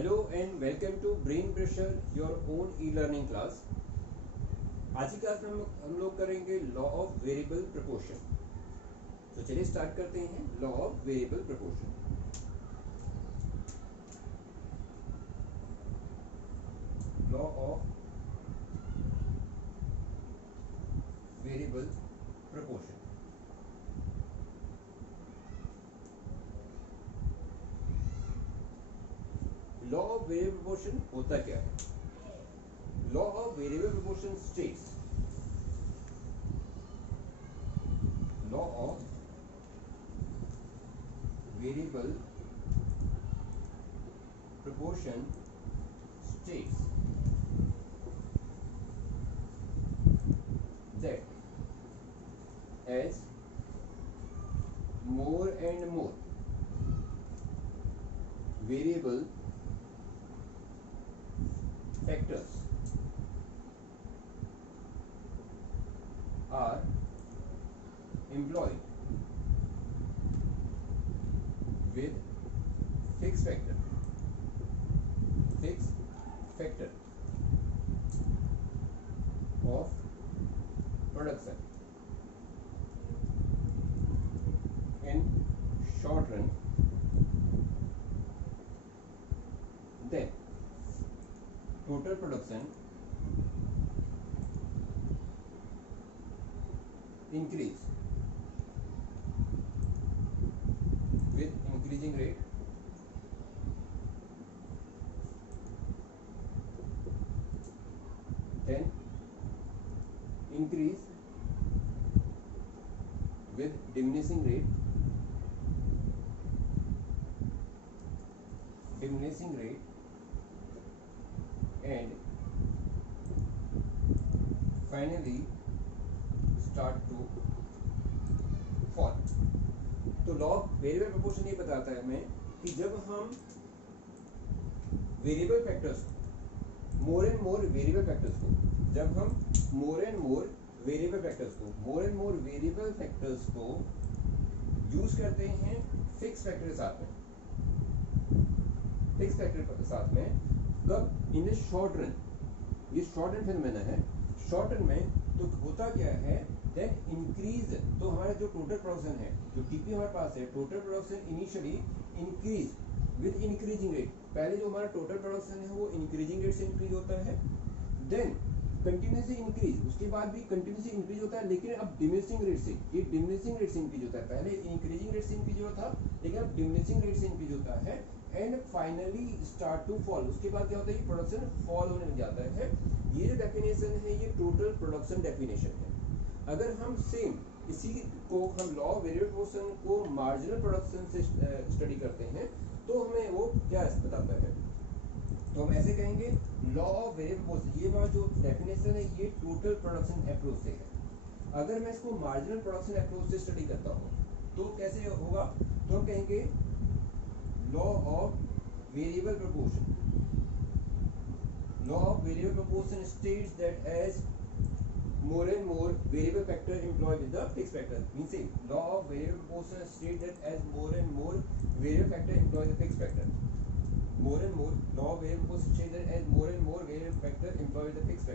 Hello and welcome to brain pressure your own e learning class. आज की class में हम लोग करेंगे लॉ ऑफ वेरिएबल प्रोपोर्शन। तो चलिए स्टार्ट करते हैं law of variable proportion. Law of variable proportion. Law of variable proportion होता क्या है? Law of variable proportion states law of variable proportion states that as more and more variable factors are employed with fixed factor of production in short run, then total production increase with increasing rate, then increase with diminishing rate, and finally start to fall. तो law of variable proportion ये बताता है हमें कि जब हम variable factors more and more variable factors को use करते हैं फिक्स फैक्टर के साथ में, कब इन शॉर्ट रन, ये शॉर्ट रन फिनोमेना है। शॉर्ट रन में तो होता क्या है, देन इंक्रीज, तो हमारा जो टोटल प्रोडक्शन है, जो टीपी हमारे पास है, total production initially increase with increasing rate. पहले जो हमारा टोटल प्रोडक्शन है वो इंक्रीजिंग रेट से इंक्रीज होता है, देन कंटिन्यूसली इंक्रीज, उसके बाद भी कंटिन्यूसली इंक्रीज होता है, लेकिन अब डिमिनिशिंग रेट से, ये डिमिनिशिंग रेट से इंक्रीज होता है। पहले इंक्रीजिंग रेट से इंक्रीज होता था, लेकिन अब डिमिनिशिंग रेट से इंक्रीज होता है, and finally start to fall. उसके बाद क्या होता है, ये प्रोडक्शन फॉल होने लग जाता है। ये जो डेफिनेशन है ये टोटल प्रोडक्शन डेफिनेशन है। अगर हम सेम इसी को हम लॉ ऑफ वेरिएबल प्रोपोर्शन को मार्जिनल प्रोडक्शन से स्टडी करते हैं तो हमें वो क्या बताता है, तो हम ऐसे कहेंगे लॉ ऑफ वेरिएबल प्रोपोर्शन, ये वाला जो डेफिनेशन है ये टोटल प्रोडक्शन अप्रोच से है। अगर मैं इसको मार्जिनल प्रोडक्शन अप्रोच से स्टडी करता हूँ तो कैसे होगा, तो हम कहेंगे law of variable proportion states that as more and more variable factor employed with the fixed factor, means law of variable proportion states that as more and more variable factor employed with the fixed factor, more and more law of variable proportion states that as more and more variable factor employed with the fixed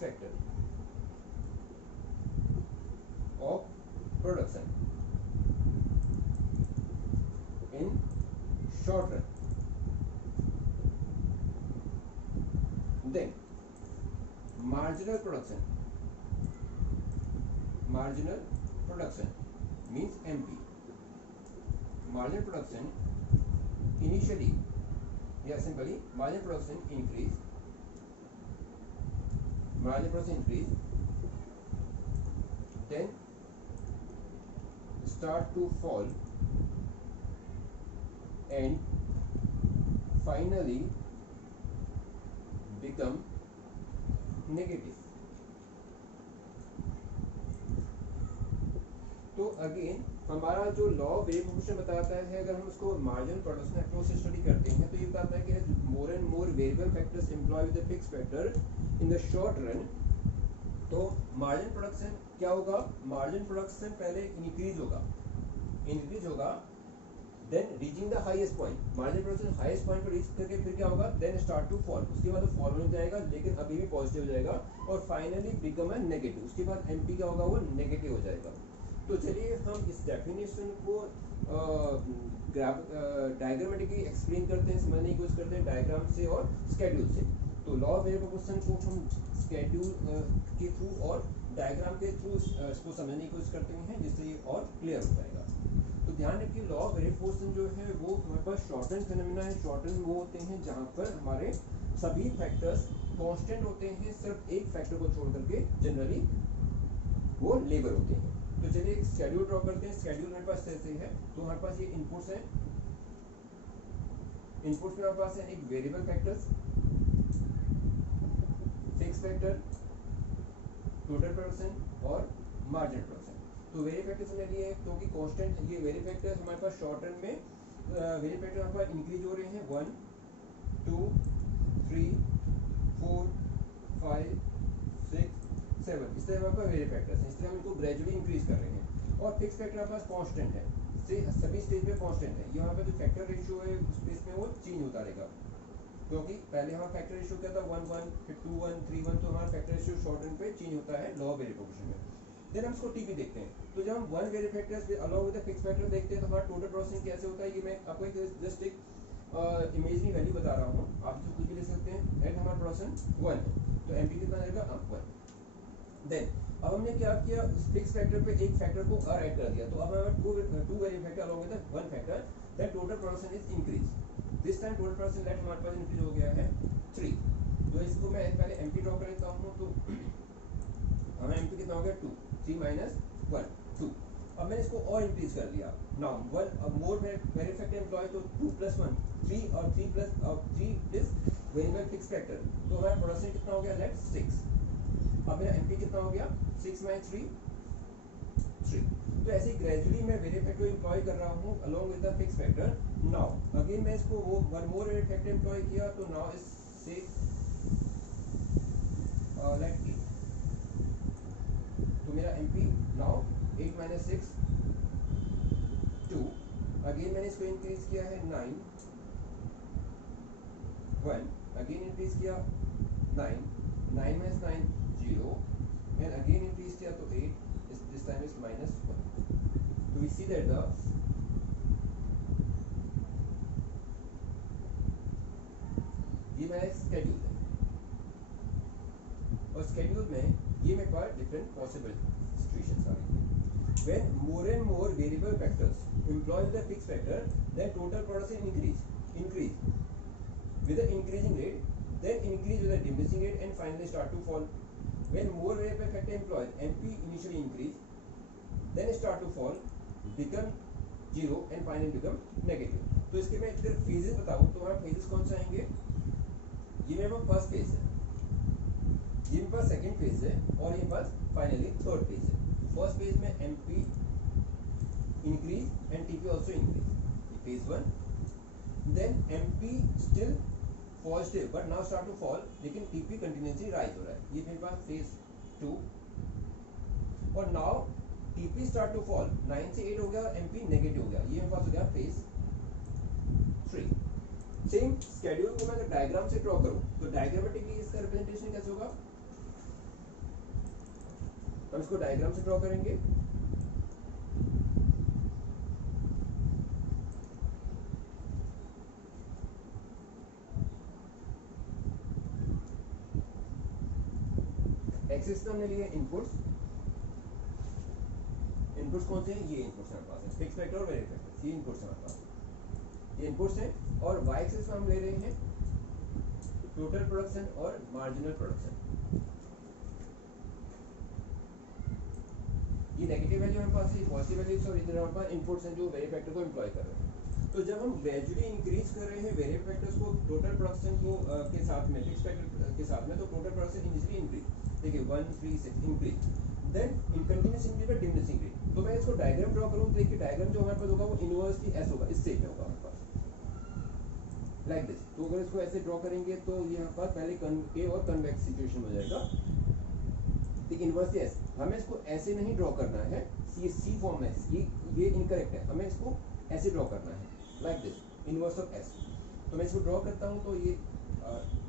factor of production in short run, then marginal production means MP. Marginal production initially, simply marginal production increase, then start to fall, and finally become negative. तो again हमारा जो law of variable proportion बताता है, अगर हम उसको marginal production approach से study करते हैं तो ये बताता है कि more and more variable factors employ with the fixed factor in the short run, तो मार्जिन प्रोडक्शन क्या होगा, मार्जिन प्रोडक्शन पहले इंक्रीज होगा, इंक्रीज होगा, then reaching the highest point, marginal production highest point पर रीच करके फिर क्या होगा, देन स्टार्ट टू फॉल, उसके बाद फॉल हो जाएगा लेकिन अभी भी पॉजिटिव हो जाएगा और फाइनली बिकम अ नेगेटिव, उसके बाद एमपी क्या होगा, वो नेगेटिव हो जाएगा। तो चलिए हम इस डेफिनेशन को डायग्रामेटिकली एक्सप्लेन करते हैं, समझने की कोशिश करते हैं डायग्राम से और स्केड्यूल से। तो लॉ ऑफ वेरिएबल प्रोपोर्शन को हम स्केड्यूल के थ्रू और डायग्राम के थ्रू इसको समझने की कोशिश करते हैं, जिससे ये और क्लियर हो जाएगा। तो ध्यान रखिए, लॉ ऑफ वेरिएबल प्रोपोर्शन जो है वो हमारे पास शॉर्टन फिनोमेना है। शॉर्टन वो होते हैं जहाँ पर हमारे सभी फैक्टर्स कांस्टेंट होते हैं, सिर्फ एक फैक्टर को छोड़ करके जनरली वो लेबर होते हैं। तो चलिए एक शेड्यूल ड्रॉ करते हैं। शेड्यूल मेरे पास ऐसे है, तो हमारे पास ये इनपुट्स हैं, इनपुट्स में हमारे पास है एक variable factors, fix factor, total production और मार्जिनल प्रोडक्शन। तो वेरिएबल फैक्टर्स में लिए क्योंकि कांस्टेंट ये वेरिएबल फैक्टर्स हमारे पास शॉर्ट टर्म में वेरिएबल फैक्टर हमारे पास इंक्रीज हो रहे हैं 1 2 3 4 5 6 7, इस तरह हमारे पास वेरिएबल फैक्टर्स हैं, इसलिए हम इनको ग्रेजुअली इंक्रीज कर रहे हैं। और फिक्स फैक्टर हमारे पास कांस्टेंट है, सभी स्टेज पे कांस्टेंट है। ये हमारे पास जो फैक्टर रेशियो है उस स्पेस में वो चेंज होता रहेगा, क्योंकि पहले हमारा फैक्टर रेशियो क्या था 1 1, फिर 2 1 3 1, तो हमारा फैक्टर रेशियो शॉर्ट टर्म पे चेंज होता है लॉ ऑफ वेरिएबल प्रोपोर्शन में। देन हम इसको टीपी देखते हैं। तो जब हम one variable factors along with the fix factor देखते हैं तो हमारा टोटल प्रोडक्शन कैसे होता है, ये मैं आपको एक जस्ट एक इमेजिनरी वैल्यू बता रहा हूँ, आप इसको कुछ भी ले सकते हैं। एंड हमारा प्रोडक्शन 1 है, तो एमपी कितना रहेगा, 1। देन अब हमने क्या किया, उस फिक्स फैक्टर पे एक फैक्टर को और ऐड कर दिया, तो अब हमें two variable factor along with one factor, that total production is increase. This time total production let हमारे पास इंक्रीज हो गया है 3। तो इसको मैं पहले एमपी ड्रॉ कर लेता हूं। तो हमें एमपी कितना हो गया 2, 3 माइनस 1 2। अब मैंने इसको और इंक्रीज कर दिया, नाउ 1 मोर वेरिएबल फैक्टर एम्प्लॉय, तो 2 + 1 3 और 3 plus 3 is variable fix factor, तो हमारा प्रोडक्शन कितना हो गया, लेट 6। अब मेरा एमपी कितना हो गया, 6 - 3 3। तो ऐसे ही ग्रेजुअली मैं वेरिएबल फैक्टर एम्प्लॉय कर रहा हूँ along with the fix factor. Now again मैं इसको वो one more variable factor employ किया, तो नाउ इज से लेट 8। तो मेरा एमपी नाउ 8 - 6 2। अगेन मैंने इसको इंक्रीज किया है 9 1, अगेन इंक्रीज किया 9 9 - 9 0, and again increase किया तो 8, this time is -1. So we see that ये मेरा स्केड्यूल है, और स्केड्यूल में ये मेरे पास डिफरेंट पॉसिबल सिचुएशंस आ रही हैं। When more and more variable factors employ the fixed factor, then total production increase with the increasing rate, then increase with the diminishing rate, and finally start to fall. When more variable factor employed, MP initially increase, then start to fall, become 0 and finally become negative. तो इसके मैं इधर phases बताऊं तो हमारे phases कौन से आएंगे, ये मेरे पास फर्स्ट फेज है, ये मेरे पास सेकंड फेज है, और ये पास फाइनली थर्ड फेज है। फर्स्ट फेज में MP increase and TP also increase, phase 1. Then MP still positive but now start to fall, लेकिन टीपी कंटिन्यूसली राइज हो रहा है, ये मेरे पास फेज 2। और now TP start to fall, 9 से 8 हो गया और एमपी नेगेटिव हो गया, ये मेरे पास हो गया फेज 3। सेम स्केड्यूल को मैं अगर डायग्राम से ड्रॉ करूं तो डायग्रामेटिकली इसका रिप्रेजेंटेशन कैसे होगा, हम इसको डायग्राम से ड्रॉ करेंगे। एक्सिस हमने लिए इनपुट्स, इनपुट्स कौन से हैं, ये इनपुट्स हमारे पास है, फिक्स फैक्टर और वेरिएबल फैक्टर, ये इनपुट्स हमारे पास, ये इनपुट्स हैं। और वाई एक्सिस में हम ले रहे हैं टोटल प्रोडक्शन और मार्जिनल प्रोडक्शन। ये नेगेटिव वैल्यू हमारे पास है, पॉजिटिव वैल्यूज, और इधर हमारे पास इनपुट्स हैं जो वेरिएबल फैक्टर को एम्प्लॉय कर रहे हैं। तो जब हम ग्रेजुअली इंक्रीज कर रहे हैं वेरिएबल फैक्टर्स को टोटल प्रोडक्शन को के साथ में, फिक्स फैक्टर के साथ में, तो टोटल प्रोडक्शन इनिशियली इंक्रीज, देखिए 1 3 6 increase, then in continuous increase और डिमिनिशिंग रेट। तो मैं इसको डायग्राम ड्रॉ करूं तो देखिए डायग्राम जो हमारे पास होगा वो इनवर्सली एस होगा, इस शेप में होगा हमारे पास लाइक दिस। तो अगर इसको ऐसे ड्रॉ करेंगे तो ये हमारे पास पहले कनकेव और कन्वेक्स सिचुएशन हो जाएगा। द इनवर्स एस, हमें इसको ऐसे नहीं ड्रॉ करना है, ये सी फॉर्म है, ये इनकरेक्ट है, हमें इसको ऐसे ड्रॉ करना है like this inverse of S. तो मैं इसको ड्रॉ करता हूँ तो ये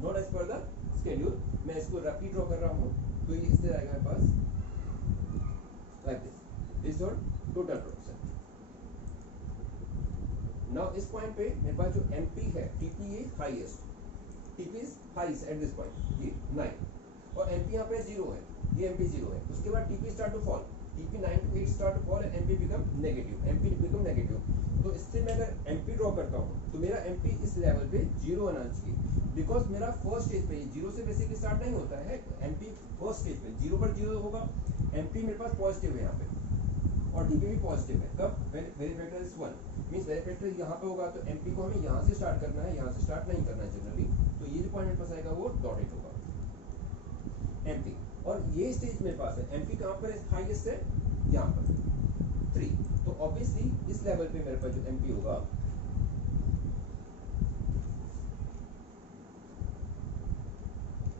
not as per the schedule, मैं इसको रफली ड्रॉ कर रहा हूँ, तो ये इस तरह आएगा मेरे पास लाइक दिस और टोटल प्रोडक्शन। नाउ इस पॉइंट पे मेरे पास जो एमपी है, TP is highest, TP is highest at this point, ये 9, और एमपी यहाँ पे 0 है, ये एमपी 0 है। उसके बाद TP start to fall, TP 9 to 8 start to fall and MP become negative, MP become negative. तो इससे मैं अगर एमपी ड्रॉ करता हूँ तो मेरा एमपी इस लेवल पे 0 आना चाहिए, बिकॉज मेरा फर्स्ट स्टेज पे 0 से बेसिकली स्टार्ट नहीं होता है, एमपी फर्स्ट स्टेज पे 0 पर 0 होगा, एमपी मेरे पास पॉजिटिव है यहाँ पे और टीपी भी पॉजिटिव है। कब? Very factor is 1, means very factor यहाँ पे होगा, तो एमपी को हमें यहाँ से स्टार्ट करना है, यहाँ से स्टार्ट नहीं करना है जनरली। तो ये जो पॉइंट मेरे पास आएगा वो डॉटेड होगा एमपी, और ये स्टेज मेरे पास है, एमपी कहाँ पर हाईएस्ट है? यहाँ पर 3। तो ऑब्वियसली इस लेवल पे मेरे पास जो एमपी होगा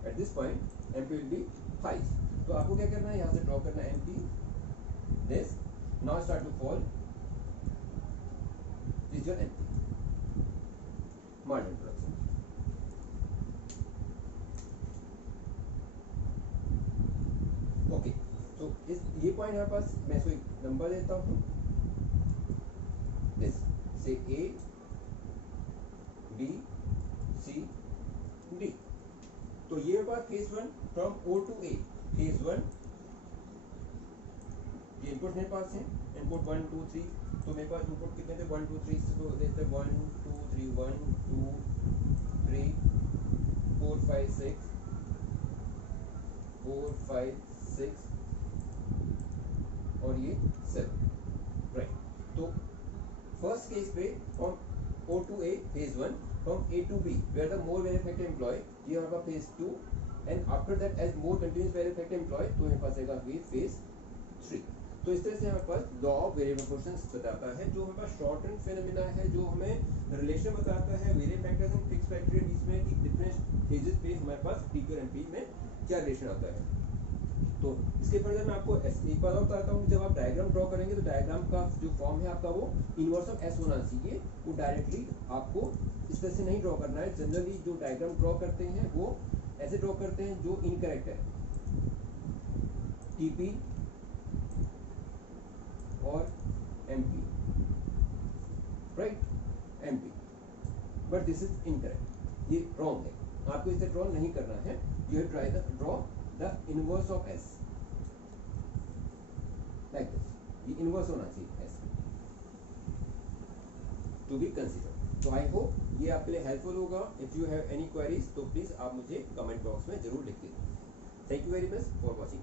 at this point MP will be highest. तो आपको क्या करना है, यहाँ से ड्रॉ करना है MP, this now start to fall, this is your MP margin production। Okay, तो इस ये पॉइंट हमारे पास, मैं इसको एक नंबर देता हूँ, दिस से A B C D। तो ये मेरे पास phase 1 from O to A, phase 1 ये इनपुट मेरे पास है, इनपुट 1 2 3, तो मेरे पास इनपुट कितने थे 1 2 3, तो देते 1 2 3 1 2 3 4 5 6 4 5 6 और ये 7, राइट। तो फर्स्ट केस पे from O to A phase 1, from A to B where the more very effective employ, ये हमारे पास phase 2, and after that as more continuous very effective employ, तो मेरे पास आएगा फेज 3। तो इस तरह से हमारे पास लॉ ऑफ वेरिएबल प्रोपोर्शंस बताता है, जो हमारे पास शॉर्ट रन फेनोमेना है, जो हमें रिलेशन बताता है variable factors and fix factor के बीच में कि डिफरेंट फेजेस पे हमारे पास टीपी और एमपी में क्या रिलेशन आता है। तो इसके फर्दर मैं आपको एक बार और बताता हूँ, जब आप डायग्राम ड्रॉ करेंगे तो डायग्राम का जो फॉर्म है आपका वो इनवर्स ऑफ एस होना चाहिए, वो डायरेक्टली आपको इस तरह से नहीं ड्रॉ करना है। जनरली जो डायग्राम ड्रॉ करते हैं वो ऐसे ड्रॉ करते हैं जो इनकरेक्ट है, टीपी और MP, right, MP, but this is incorrect, ये रॉन्ग है, आपको इसे ड्रॉ नहीं करना है। You have try draw the inverse of S like this, ये इनवर्स होना चाहिए एस टू बी कंसीडर। तो आई होप ये आपके लिए हेल्पफुल होगा। If you have any queries तो प्लीज आप मुझे कमेंट बॉक्स में जरूर लिख दीजिए। Thank you very much for watching.